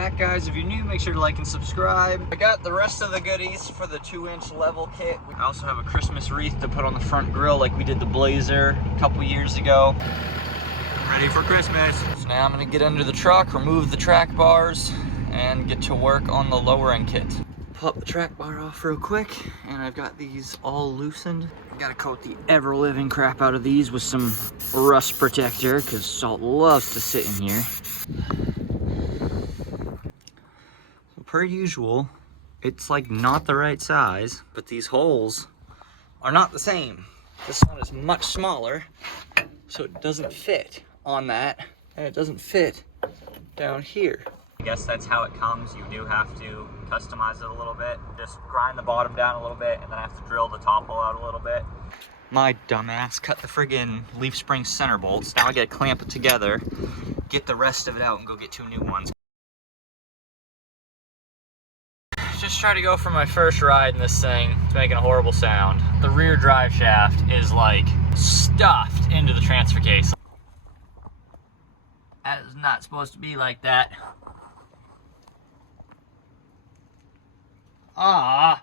back, guys. If you're new, make sure to like and subscribe. I got the rest of the goodies for the 2-inch level kit. I also have a Christmas wreath to put on the front grille like we did the Blazer a couple years ago. Ready for Christmas. So now I'm gonna get under the truck, remove the track bars, and get to work on the lower end kit. Pop the track bar off real quick, and I've got these all loosened. I gotta coat the ever-living crap out of these with some rust protector, because salt loves to sit in here. So per usual, it's like not the right size, but these holes are not the same. This one is much smaller, so it doesn't fit on that, and it doesn't fit down here. I guess that's how it comes. You do have to customize it a little bit. Just grind the bottom down a little bit, and then I have to drill the top hole out a little bit. My dumbass cut the friggin' leaf spring center bolts. Now I gotta clamp it together, get the rest of it out, and go get 2 new ones. Just try to go for my first ride in this thing. It's making a horrible sound. The rear drive shaft is like stuffed into the transfer case. That is not supposed to be like that. Ah!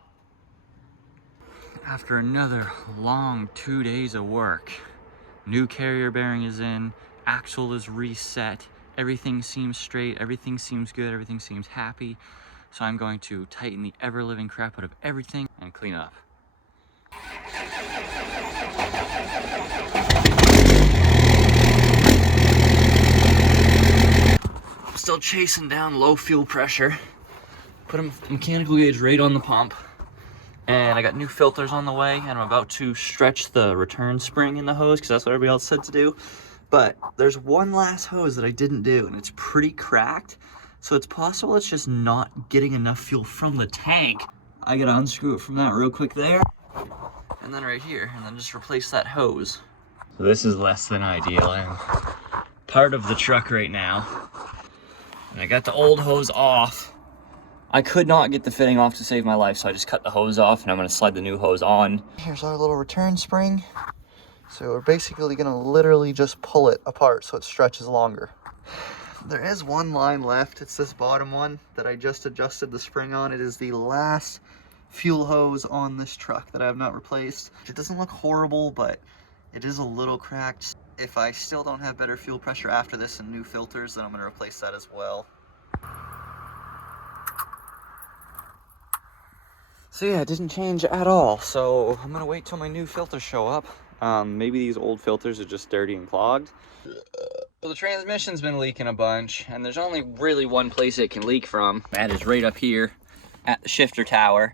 After another long 2 days of work, new carrier bearing is in, axle is reset, everything seems straight, everything seems good, everything seems happy. So I'm going to tighten the ever-living crap out of everything and clean up. I'm still chasing down low fuel pressure. Put a mechanical gauge right on the pump, and I got new filters on the way, and I'm about to stretch the return spring in the hose because that's what everybody else said to do. But there's one last hose that I didn't do, and it's pretty cracked, so it's possible it's just not getting enough fuel from the tank. I gotta unscrew it from that real quick there, and then right here, and then just replace that hose. So this is less than ideal. I'm part of the truck right now, and I got the old hose off. I could not get the fitting off to save my life, so I just cut the hose off, and I'm gonna slide the new hose on. Here's our little return spring. So we're basically gonna literally just pull it apart so it stretches longer. There is one line left. It's this bottom one that I just adjusted the spring on. It is the last fuel hose on this truck that I have not replaced. It doesn't look horrible, but it is a little cracked. If I still don't have better fuel pressure after this and new filters, then I'm gonna replace that as well. So yeah, it didn't change at all. So I'm gonna wait till my new filters show up. Maybe these old filters are just dirty and clogged. So the transmission's been leaking a bunch, and there's only really one place it can leak from. That is right up here at the shifter tower.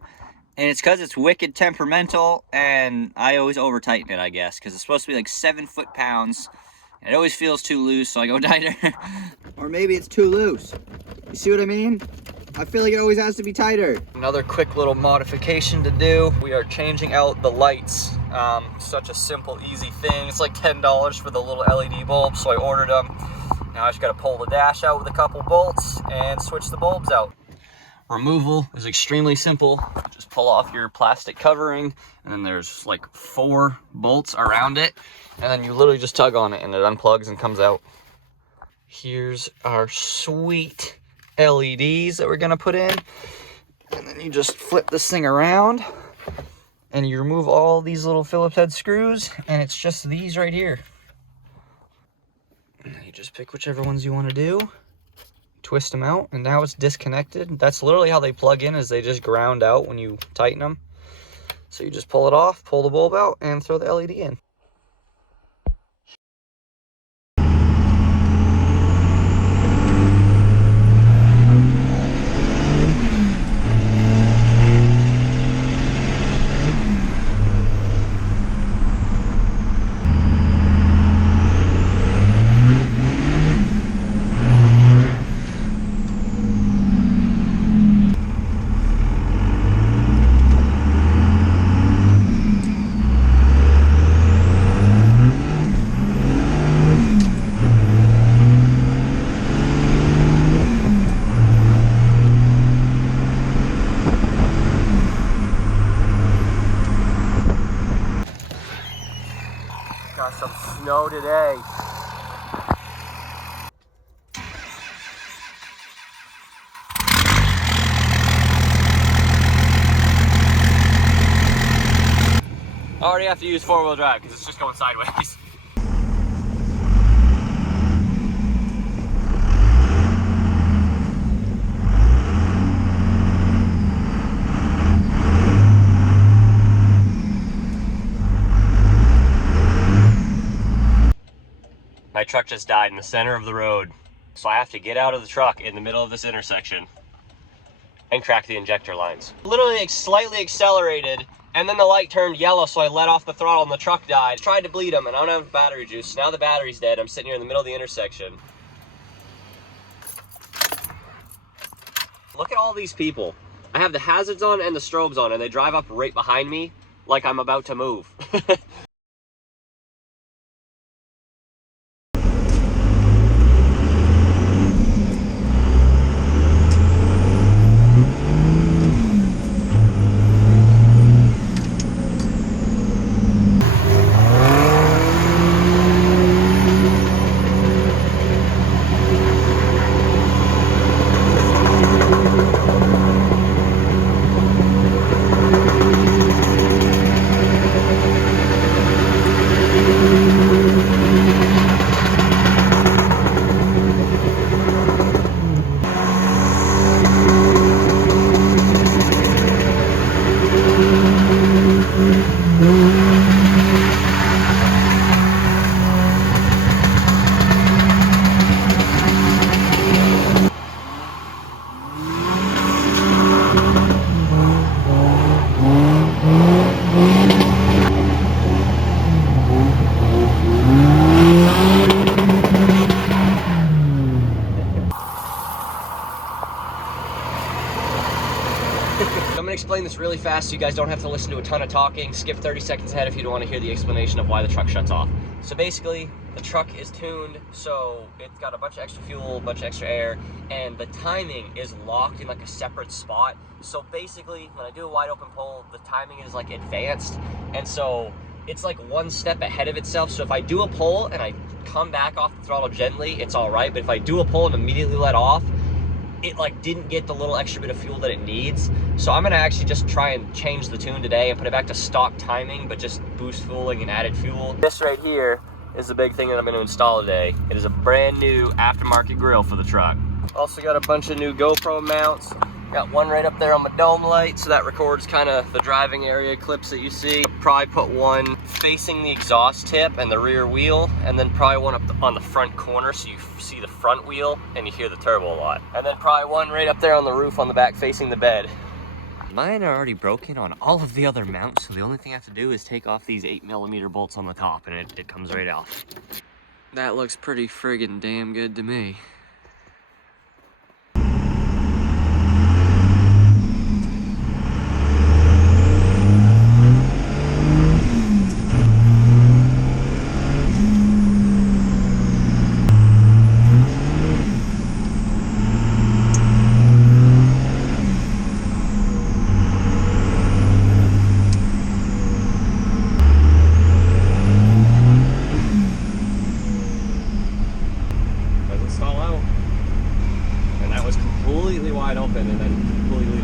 And it's because it's wicked temperamental, and I always over tighten it, I guess, because it's supposed to be like 7 foot-pounds. And it always feels too loose, so I go tighter. Or maybe it's too loose. You see what I mean? I feel like it always has to be tighter. Another quick little modification to do. We are changing out the lights. Such a simple, easy thing. It's like $10 for the little LED bulbs, so I ordered them. Now I just gotta pull the dash out with a couple bolts and switch the bulbs out. Removal is extremely simple. Just pull off your plastic covering, and then there's like 4 bolts around it, and then you literally just tug on it and it unplugs and comes out. Here's our sweet LEDs that we're gonna put in, and then you just flip this thing around and you remove all these little Phillips head screws, and it's just these right here. And you just pick whichever ones you want to do, twist them out, and now it's disconnected. That's literally how they plug in, is they just ground out when you tighten them. So you just pull it off, pull the bulb out, and throw the LED in. Got some snow today. already have to use four-wheel drive because it's just going sideways. My truck just died in the center of the road. So I have to get out of the truck in the middle of this intersection and crack the injector lines. Literally slightly accelerated, and then the light turned yellow, so I let off the throttle and the truck died. Tried to bleed him, and I don't have battery juice. Now the battery's dead. I'm sitting here in the middle of the intersection. Look at all these people. I have the hazards on and the strobes on, and they drive up right behind me like I'm about to move. I'm gonna explain this really fast so you guys don't have to listen to a ton of talking. Skip 30 seconds ahead if you don't want to hear the explanation of why the truck shuts off. So basically, the truck is tuned so it's got a bunch of extra fuel, a bunch of extra air, and the timing is locked in like a separate spot. So basically, when I do a wide open pull, the timing is like advanced, and so it's like one step ahead of itself. So if I do a pull and I come back off the throttle gently, it's all right. But if I do a pull and immediately let off, it like didn't get the little extra bit of fuel that it needs. So I'm gonna actually just try and change the tune today and put it back to stock timing, but just boost fueling and added fuel. This right here is the big thing that I'm gonna install today. It is a brand new aftermarket grill for the truck. Also got a bunch of new GoPro mounts. Got one right up there on my dome light, so that records kind of the driving area clips that you see. Probably put one facing the exhaust tip and the rear wheel, and then probably one up on the front corner so you see the front wheel and you hear the turbo a lot. And then probably one right up there on the roof on the back facing the bed. Mine are already broken on all of the other mounts, so the only thing I have to do is take off these 8mm bolts on the top, and it comes right off. That looks pretty friggin' damn good to me. Open and then completely